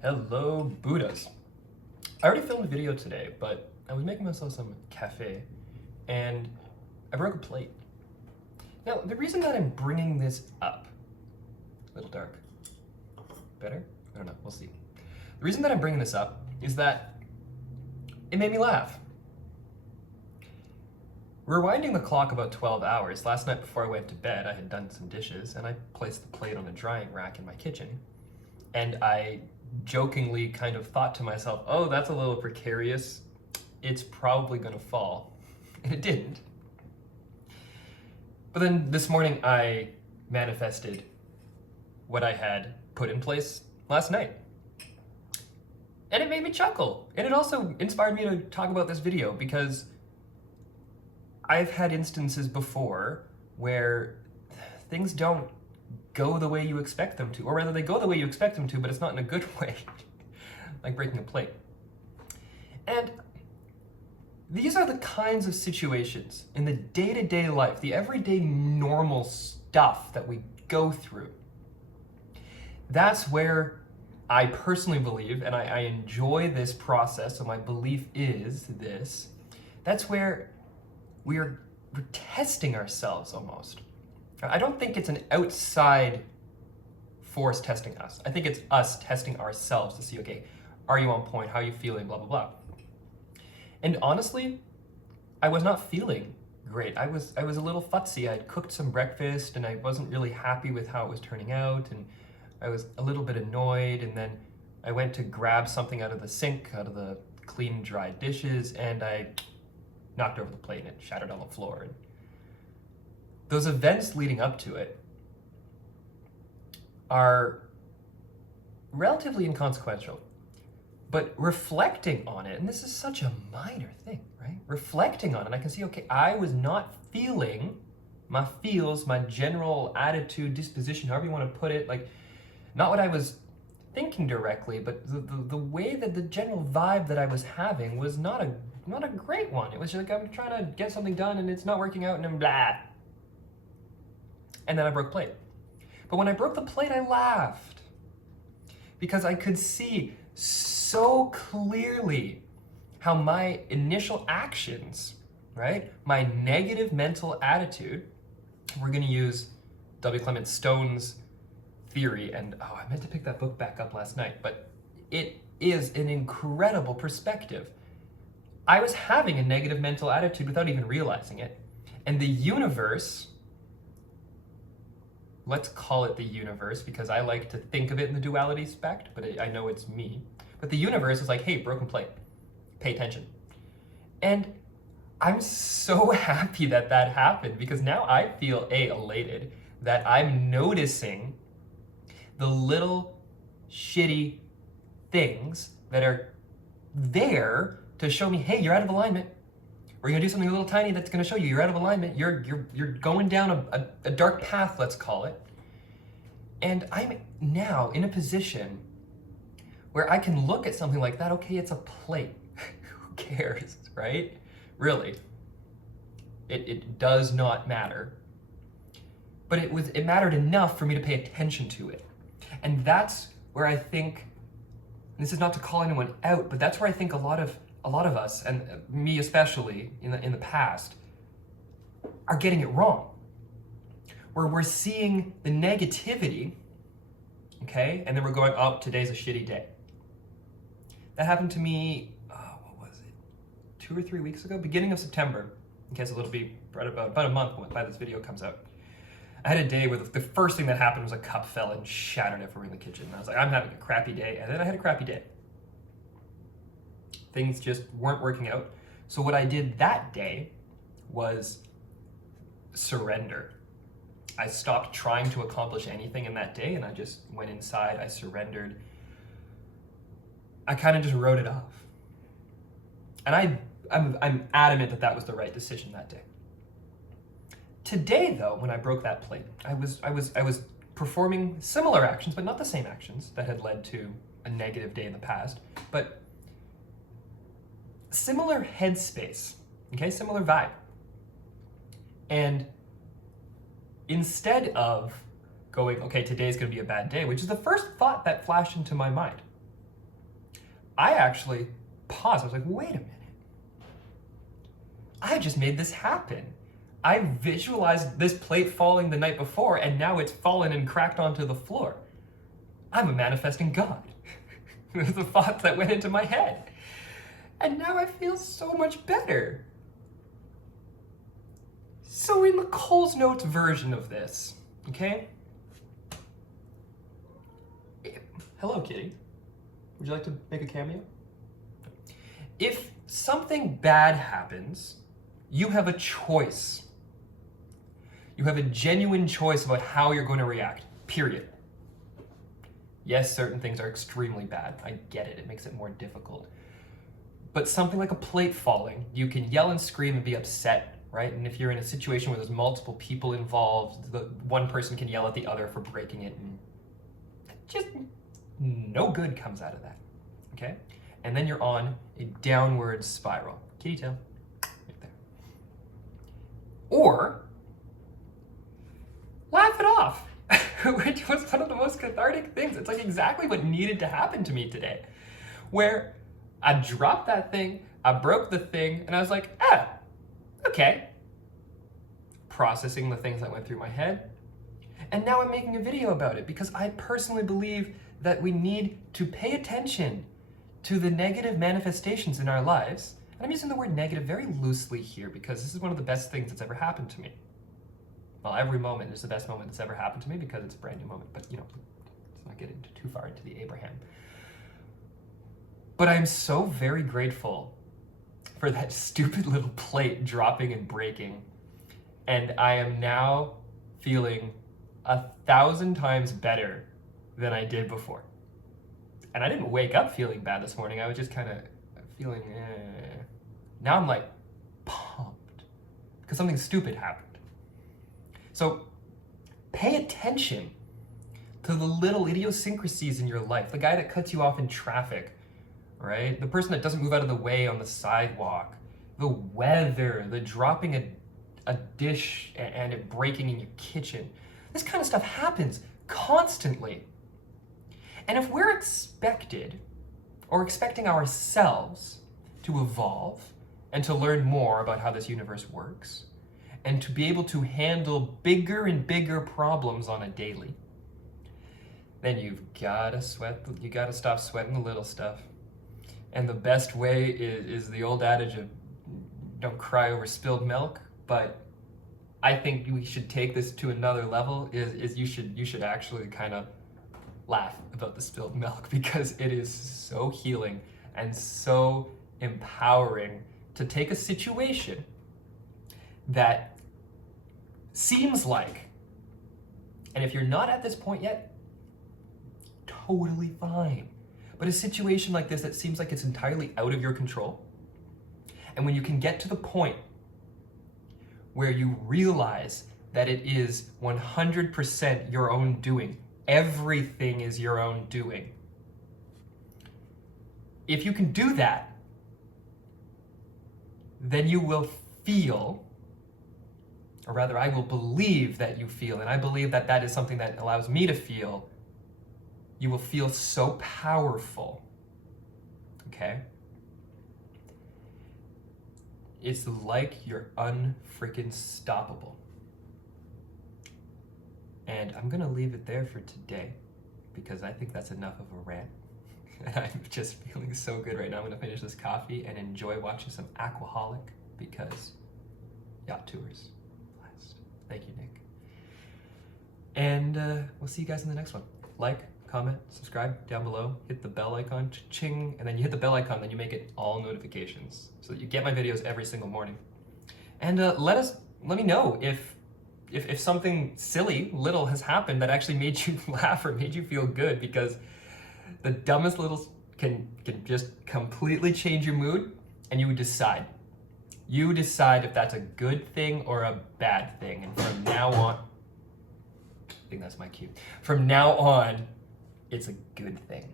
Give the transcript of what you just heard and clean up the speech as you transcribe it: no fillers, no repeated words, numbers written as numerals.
Hello, Buddhas. I already filmed a video today, but I was making myself some cafe and I broke a plate. Now, the reason that I'm bringing this up, a little dark, better? I don't know, we'll see. The reason that I'm bringing this up is that it made me laugh. Rewinding the clock about 12 hours, last night before I went to bed, I had done some dishes and I placed the plate on a drying rack in my kitchen. And I jokingly kind of thought to myself, oh, that's a little precarious. It's probably gonna fall. And it didn't. But then this morning I manifested what I had put in place last night. And it made me chuckle. And it also inspired me to talk about this video because I've had instances before where things don't go the way you expect them to, or rather they go the way you expect them to, but it's not in a good way, like breaking a plate. And these are the kinds of situations in the day-to-day life, the everyday normal stuff that we go through. That's where I personally believe, and I enjoy this process, so my belief is this, that's where we're testing ourselves almost. I don't think it's an outside force testing us. I think it's us testing ourselves to see, okay, are you on point? How are you feeling? Blah, blah, blah. And honestly, I was not feeling great. I was a little futzy. I'd cooked some breakfast and I wasn't really happy with how it was turning out. And I was a little bit annoyed. And then I went to grab something out of the sink, out of the clean, dry dishes, and I knocked over the plate and it shattered on the floor. And those events leading up to it are relatively inconsequential, but reflecting on it, and this is such a minor thing, right? Reflecting on it, I can see, okay, I was not feeling my feels, my general attitude, disposition, however you want to put it, like not what I was thinking directly, but the way that the general vibe that I was having was not a great one. It was just like I'm trying to get something done and it's not working out and I'm blah. And then I broke plate. But when I broke the plate, I laughed because I could see so clearly how my initial actions, right, my negative mental attitude, we're going to use W. Clement Stone's theory, and I meant to pick that book back up last night, but it is an incredible perspective. I was having a negative mental attitude without even realizing it, and the universe, let's call it the universe because I like to think of it in the duality aspect, but I know it's me. But the universe is like, hey, broken plate, pay attention. And I'm so happy that that happened because now I feel elated that I'm noticing the little shitty things that are there to show me, hey, you're out of alignment. We're gonna do something a little tiny that's gonna show you you're out of alignment. You're going down a dark path, let's call it. And I'm now in a position where I can look at something like that, okay, it's a plate. Who cares, right? Really. It does not matter. But it mattered enough for me to pay attention to it. And that's where I think, and this is not to call anyone out, but that's where I think a lot of us, and me especially in the past, are getting it wrong. Where we're seeing the negativity, okay, and then we're going, oh, today's a shitty day. That happened to me, what was it, 2 or 3 weeks ago? Beginning of September. Okay, so it'll be right about a month by this video comes out. I had a day where the first thing that happened was a cup fell and shattered everywhere in the kitchen. And I was like, I'm having a crappy day. And then I had a crappy day. Things just weren't working out. So what I did that day was surrender. I stopped trying to accomplish anything in that day and I just went inside, I surrendered. I kind of just wrote it off. And I'm adamant that that was the right decision that day. Today though, when I broke that plate, I was performing similar actions, but not the same actions that had led to a negative day in the past, but similar headspace, okay, similar vibe. And instead of going, okay, today's gonna be a bad day, which is the first thought that flashed into my mind, I actually paused. I was like, wait a minute. I just made this happen. I visualized this plate falling the night before, and now it's fallen and cracked onto the floor. I'm a manifesting God. It was the thoughts that went into my head. And now I feel so much better. So in the Coles Notes version of this, okay? Hello, kitty. Would you like to make a cameo? If something bad happens, you have a choice. You have a genuine choice about how you're going to react, period. Yes, certain things are extremely bad. I get it. It makes it more difficult. But something like a plate falling, you can yell and scream and be upset, right? And if you're in a situation where there's multiple people involved, the one person can yell at the other for breaking it, and just no good comes out of that, okay? And then you're on a downward spiral. Kitty tail, right there. Or laugh it off, which was one of the most cathartic things. It's like exactly what needed to happen to me today, where I dropped that thing, I broke the thing, and I was like, okay. Processing the things that went through my head. And now I'm making a video about it because I personally believe that we need to pay attention to the negative manifestations in our lives. And I'm using the word negative very loosely here because this is one of the best things that's ever happened to me. Well, every moment is the best moment that's ever happened to me because it's a brand new moment, but let's not get into too far into the Abraham. But I'm so very grateful for that stupid little plate dropping and breaking. And I am now feeling 1,000 times better than I did before. And I didn't wake up feeling bad this morning. I was just kind of feeling, Now I'm like pumped because something stupid happened. So pay attention to the little idiosyncrasies in your life. The guy that cuts you off in traffic, right? The person that doesn't move out of the way on the sidewalk, the weather, the dropping a dish and it breaking in your kitchen. This kind of stuff happens constantly. And if we're expecting ourselves to evolve and to learn more about how this universe works and to be able to handle bigger and bigger problems on a daily, then you gotta stop sweating the little stuff. And the best way is the old adage of don't cry over spilled milk, but I think we should take this to another level, is you should actually kind of laugh about the spilled milk because it is so healing and so empowering to take a situation that seems like, and if you're not at this point yet, totally fine. But a situation like this that seems like it's entirely out of your control, and when you can get to the point where you realize that it is 100% your own doing, everything is your own doing. If you can do that, then you will feel, or rather I will believe that you feel, and I believe that that is something that allows me to feel, you will feel so powerful, okay? It's like you're unfreaking stoppable. And I'm gonna leave it there for today because I think that's enough of a rant. I'm just feeling so good right now. I'm gonna finish this coffee and enjoy watching some Aquaholic because yacht tours blast. Thank you, Nick. And we'll see you guys in the next one. Like, comment, subscribe down below, hit the bell icon, ching, and then you hit the bell icon, then you make it all notifications so that you get my videos every single morning. And let me know if something silly, little has happened that actually made you laugh or made you feel good, because the dumbest little can just completely change your mood, and you decide. You decide if that's a good thing or a bad thing, and from now on, I think that's my cue. From now on, it's a good thing.